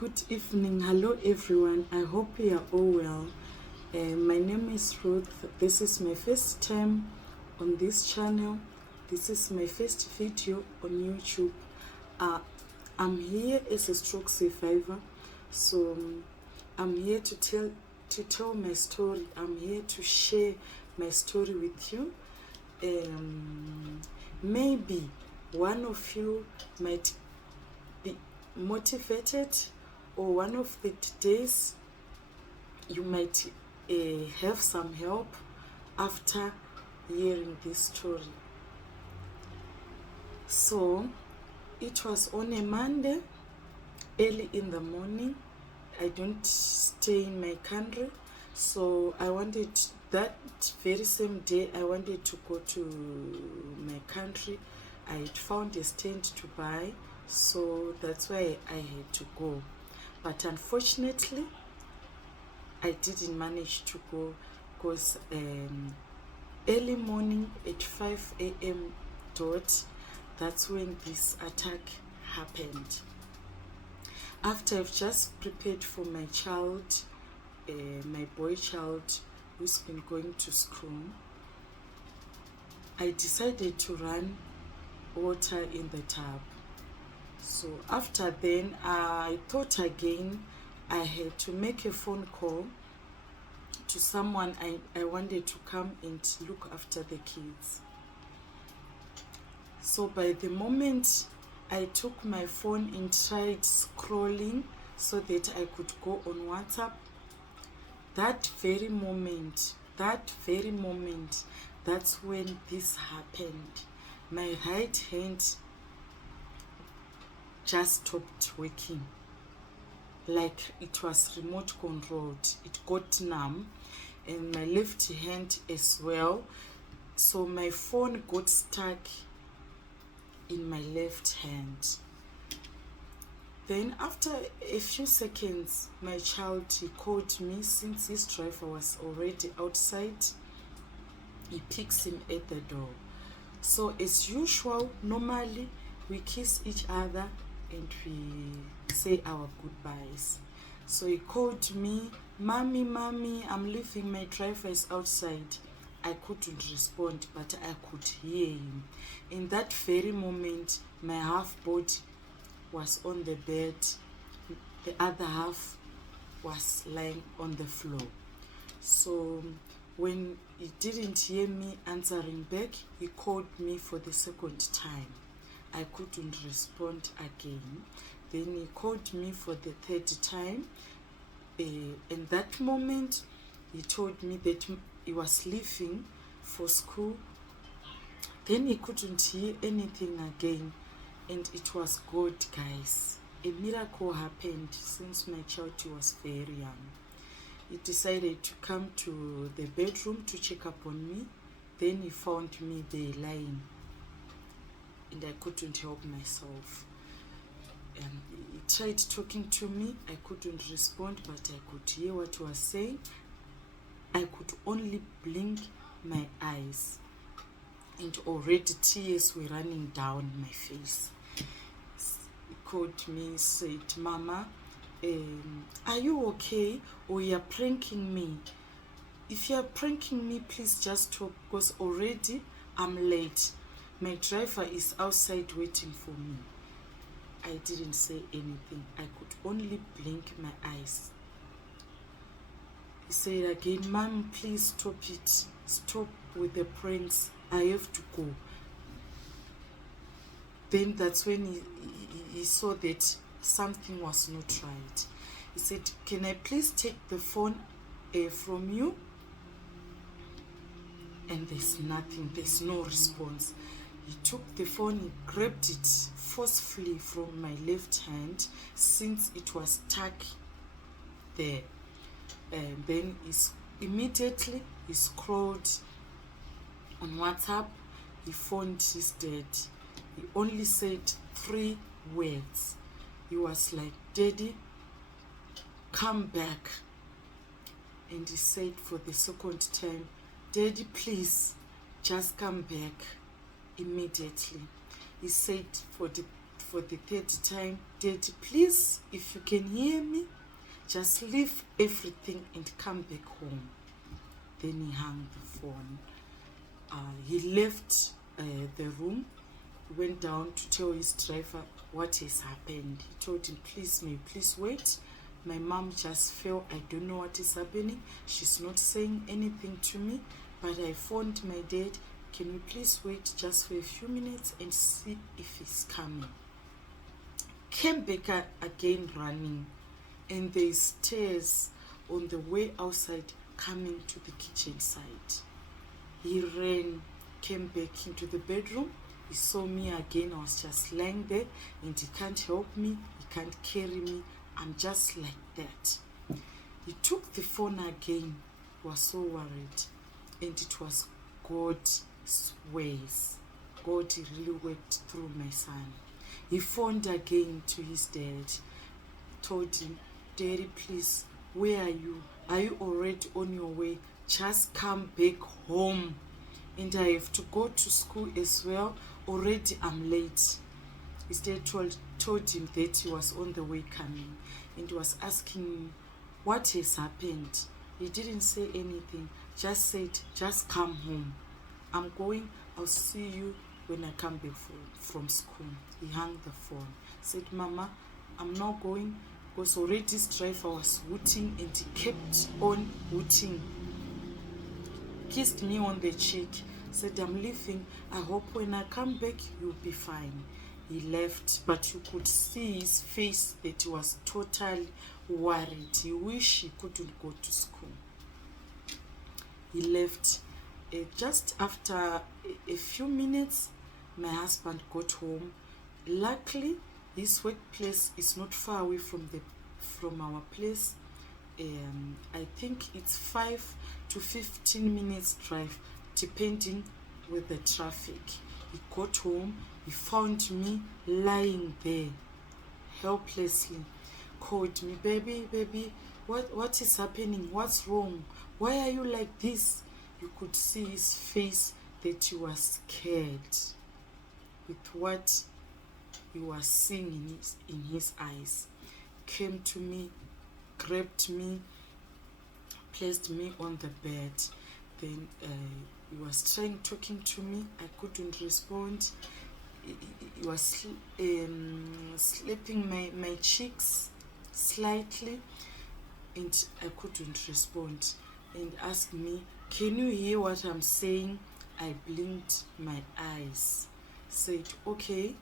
Good evening. Hello, everyone. I hope you are all well. My name is Ruth. This is my first time on this channel. This is my first video on YouTube. I'm here as a stroke survivor, so I'm here to tell my story. I'm here to share my story with you. Maybe one of you might be motivated, or one of the days you might have some help after hearing this story. So it was on a Monday, early in the morning. I don't stay in my country, so I wanted that very same day I wanted to go to my country. I had found a stand to buy, so that's why I had to go. But unfortunately, I didn't manage to go because early morning at 5 a.m. dot, that's when this attack happened. After I've just prepared for my child, my boy child who's been going to school, I decided to run water in the tub. So after then, I thought again I had to make a phone call to someone I wanted to come and look after the kids. So by the moment I took my phone and tried scrolling so that I could go on WhatsApp, that very moment, that's when this happened. My right hand just stopped working, like it was remote controlled. It got numb, and my left hand as well. So my phone got stuck in my left hand. Then after a few seconds, my child, he called me. Since his driver was already outside, he picks him at the door. So as usual, normally we kiss each other and we say our goodbyes. So he called me, mommy, I'm leaving, my driver is outside. I couldn't respond, but I could hear him. In that very moment, my half body was on the bed, the other half was lying on the floor. So when he didn't hear me answering back, he called me for the second time. I couldn't respond again. Then he called me for the third time. In that moment, he told me that he was leaving for school. Then he couldn't hear anything again, and it was good, guys. A miracle happened since my child was very young. He decided to come to the bedroom to check up on me. Then he found me there lying, and I couldn't help myself. He tried talking to me. I couldn't respond, but I could hear what he was saying. I could only blink my eyes, and already tears were running down my face. He called me, said, Mama, are you okay, or you're pranking me? If you're pranking me, please just talk, because already I'm late. My driver is outside waiting for me. I didn't say anything. I could only blink my eyes. He said again, Mom, please stop it. Stop with the pranks. I have to go. Then that's when he saw that something was not right. He said, can I please take the phone from you? And there's nothing. There's no response. He took the phone, he grabbed it forcefully from my left hand since it was stuck there. And then immediately he scrolled on WhatsApp. He phoned his dad. He only said 3 words. He was like, Daddy, come back. And he said for the second time, Daddy, please, just come back immediately. He said for the for the third time, Daddy, please, if you can hear me, just leave everything and come back home. Then he hung the phone. He left the room, went down to tell his driver what has happened. He told him, please, may you please wait. My mom just fell. I don't know what is happening. She's not saying anything to me, but I phoned my dad. Can you please wait just for a few minutes and see if he's coming? Came back again running, and there's stairs on the way outside coming to the kitchen side. He ran, came back into the bedroom. He saw me again. I was just lying there, and he can't help me. He can't carry me. I'm just like that. He took the phone again. He was so worried, and it was God's ways. God really worked through my son. He phoned again to his dad, told him, Daddy, please, where are you? Are you already on your way? Just come back home. And I have to go to school as well. Already I'm late. His dad told him that he was on the way coming, and was asking him what has happened. He didn't say anything, just said, just come home. I'm going, I'll see you when I come back from school. He hung the phone, said, Mama, I'm not going, because already this driver was hooting, and he kept on hooting. Kissed me on the cheek, said, I'm leaving. I hope when I come back, you'll be fine. He left, but you could see his face that he was totally worried. He wished he couldn't go to school. He left. Just after a few minutes, my husband got home. Luckily, his workplace is not far away from our place. I think it's 5 to 15 minutes drive, depending with the traffic. He got home. He found me lying there, helplessly. Called me, baby, what is happening? What's wrong? Why are you like this? You could see his face that he was scared with what he was seeing in his eyes. Came to me, grabbed me, placed me on the bed. Then he was talking to me. I couldn't respond. He was slapping my cheeks slightly, and I couldn't respond, and asked me, can you hear what I'm saying? I blinked my eyes, said, okay,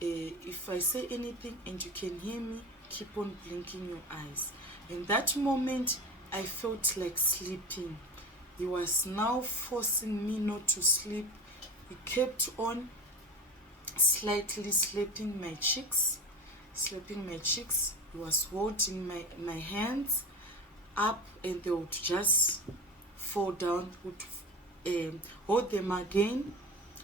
if I say anything and you can hear me, keep on blinking your eyes. In that moment, I felt like sleeping. He was now forcing me not to sleep. He kept on slightly slapping my cheeks. He was holding my hands up, and they would just fall down, would hold them again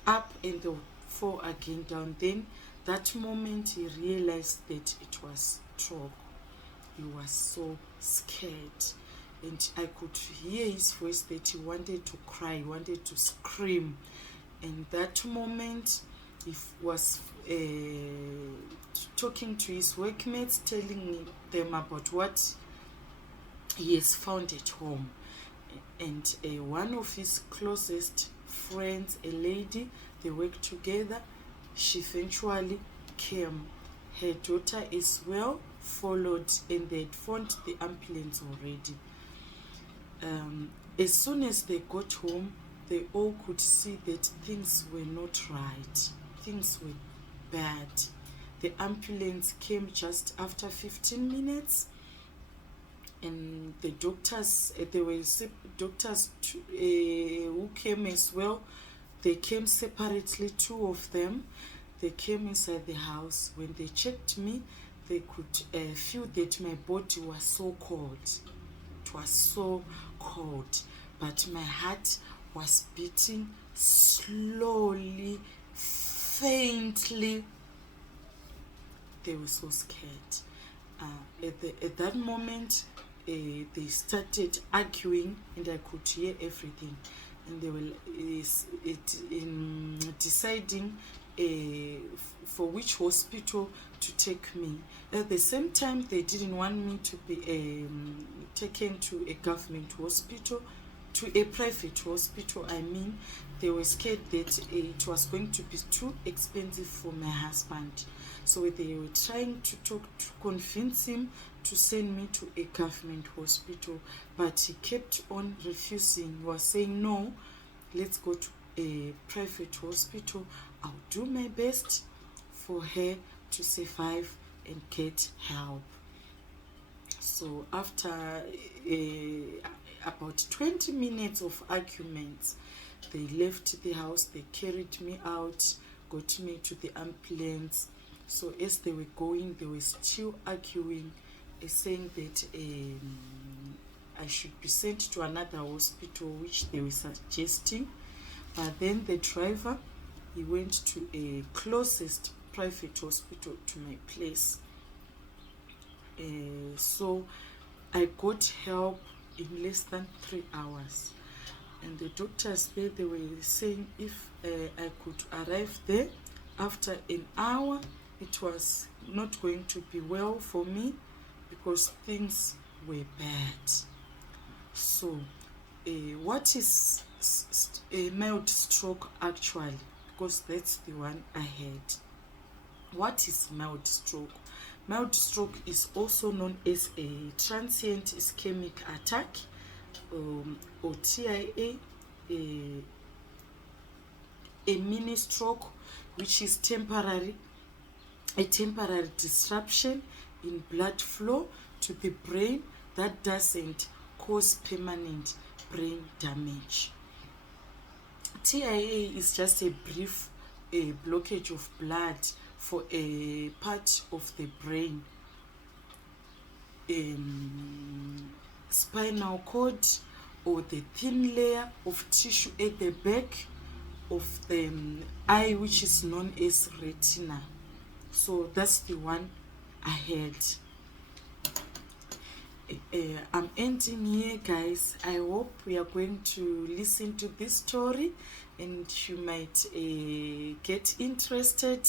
up, and they would fall again down. Then that moment he realized that it was trouble. He was so scared, and I could hear his voice that he wanted to cry, he wanted to scream. And that moment he was talking to his workmates, telling them about what he has found at home. And one of his closest friends, a lady, they work together, she eventually came. Her daughter as well followed, and they had phoned the ambulance already. As soon as they got home, they all could see that things were not right. Things were bad. The ambulance came just after 15 minutes, and the doctors, there were doctors who came as well. They came separately, 2 of them. They came inside the house. When they checked me, they could feel that my body was so cold. It was so cold, but my heart was beating slowly, faintly. They were so scared. At that moment, they started arguing, and I could hear everything. And they were deciding for which hospital to take me. At the same time, they didn't want me to be taken to a government hospital, to a private hospital. I mean, they were scared that it was going to be too expensive for my husband. So they were trying to convince him to send me to a government hospital, but he kept on refusing. He was saying, no, let's go to a private hospital. I'll do my best for her to survive and get help. So after about 20 minutes of arguments, they left the house, they carried me out, got me to the ambulance. So as they were going, they were still arguing, saying that I should be sent to another hospital, which they were suggesting. But then the driver, he went to a closest private hospital to my place. So I got help in less than 3 hours. And the doctors there, they were saying if I could arrive there after an hour, it was not going to be well for me because things were bad. So what is a mild stroke actually? Because that's the one I had. What is mild stroke? Mild stroke is also known as a transient ischemic attack, or TIA, a mini stroke, which is a temporary disruption in blood flow to the brain that doesn't cause permanent brain damage. TIA is just a brief blockage of blood for a part of the brain, spinal cord, or the thin layer of tissue at the back of the eye, which is known as retina. So that's the one I had. I'm ending here, guys. I hope we are going to listen to this story and you might get interested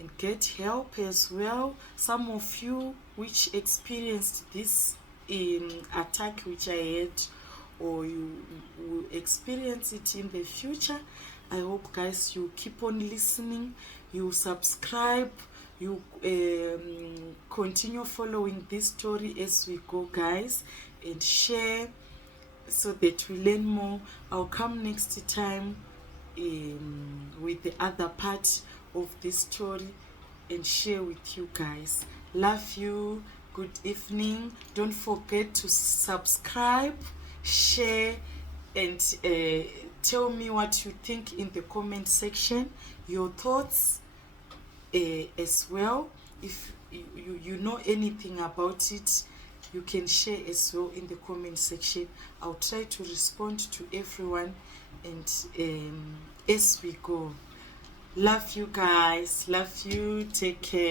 and get help as well. Some of you which experienced this attack which I had, or you will experience it in the future, I hope, guys, you keep on listening, you subscribe, you continue following this story as we go, guys, and share so that we learn more. I'll come next time with the other part of this story and share with you guys. Love you. Good evening. Don't forget to subscribe, share, and tell me what you think in the comment section, your thoughts as well. If you know anything about it, you can share as well in the comment section. I'll try to respond to everyone, and as we go. Love you, guys. Love you. Take care.